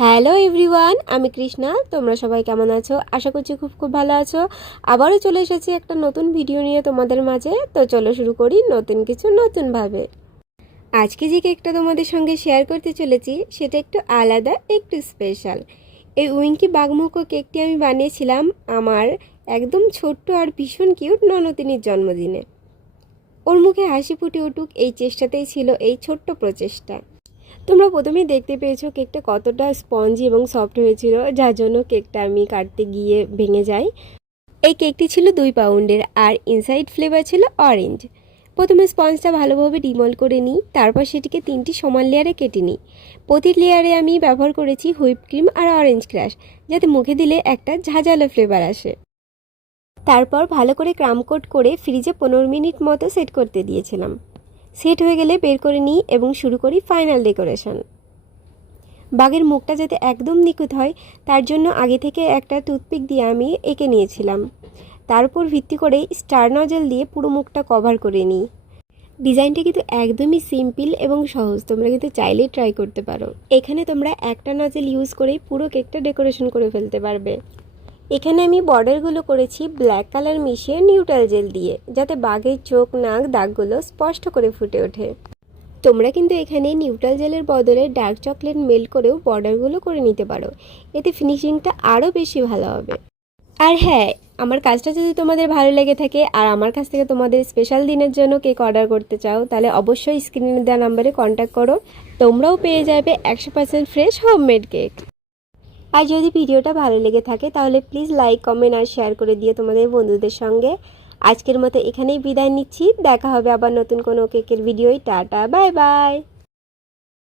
Hello everyone, আমি কৃষ্ণা। তোমরা সবাই কেমন আছো? আশা করছি খুব খুব ভালো আছো। আবারও চলে এসেছি একটা নতুন ভিডিও নিয়ে তোমাদের মাঝে। তো চলো শুরু করি নতুন কিছু নতুনভাবে। আজকে যে কেকটা তোমাদের সঙ্গে শেয়ার করতে চলেছি সেটা একটু আলাদা, একটু স্পেশাল। এই উইঙ্কি বাঘমুখো কেকটি আমি বানিয়েছিলাম আমার একদম ছোট্ট আর ভীষণ কিউট ননদিনীর জন্মদিনে। ওর মুখে হাসি ফুটে উঠুক এই চেষ্টাতেই ছিল এই ছোট্ট প্রচেষ্টা। তোমরা প্রথমেই দেখতে পেয়েছো কেকটা কতটা স্পঞ্জি এবং সফট হয়েছিল, যার জন্য কেকটা আমি কাটতে গিয়ে ভেঙে যায়। এই কেকটি ছিল 2 পাউন্ডের আর ইনসাইড ফ্লেভার ছিল অরেঞ্জ। প্রথমে স্পঞ্জটা ভালোভাবে ডিমোল্ড করে নিই, তারপর সেটিকে 3টি সমান লেয়ারে কেটে নিই। প্রতি লেয়ারে আমি ব্যবহার করেছি হুইপ ক্রিম আর অরেঞ্জ ক্রাশ, যাতে মুখে দিলে একটা ঝাঁঝালো ফ্লেভার আসে। তারপর ভালো করে ক্রাম কোট করে ফ্রিজে 15 মিনিট মতো সেট করতে দিয়েছিলাম। সেট হয়ে গেলে বের করে নিই এবং শুরু করি ফাইনাল ডেকোরেশন। বাঘের মুখটা যাতে একদম নিখুঁত হয় তার জন্য আগে থেকে একটা টুথপিক দিয়ে আমি এঁকে নিয়েছিলাম। তার উপর ভিত্তি করে স্টার নজেল দিয়ে পুরো মুখটা কভার করে নিই। ডিজাইনটা কিন্তু একদমই সিম্পল এবং সহজ, তোমরা কিন্তু চাইলেই ট্রাই করতে পারো। এখানে তোমরা একটা নজেল ইউজ করেই পুরো কেকটা ডেকোরেশন করে ফেলতে পারবে। এখানে আমি বর্ডারগুলো করেছি ব্ল্যাক কালার মিশিয়ে নিউট্রাল জেল দিয়ে, যাতে বাঘের চোখ নাক দাগগুলো স্পষ্ট করে ফুটে ওঠে। তোমরা কিন্তু এখানে নিউট্রাল জেলের বদলে ডার্ক চকলেট মেল্ট করেও বর্ডারগুলো করে নিতে পারো, এতে ফিনিশিংটা আরও বেশি ভালো হবে। আর হ্যাঁ, আমার কাজটা যদি তোমাদের ভালো লেগে থাকে আর আমার কাছ থেকে তোমাদের স্পেশাল দিনের জন্য কেক অর্ডার করতে চাও, তাহলে অবশ্যই স্ক্রিনে দেওয়া নাম্বারে কন্ট্যাক্ট করো। তোমরাও পেয়ে যাবে 100% ফ্রেশ হোমমেড কেক। আর যদি ভিডিওটা ভালো লেগে থাকে তাহলে প্লিজ লাইক, কমেন্ট আর শেয়ার করে দিও তোমাদের বন্ধুদের সঙ্গে। আজকের মতো এখানেই বিদায় নিচ্ছি, দেখা হবে আবার নতুন কোনো কেকের ভিডিওয়। Tata, bye bye.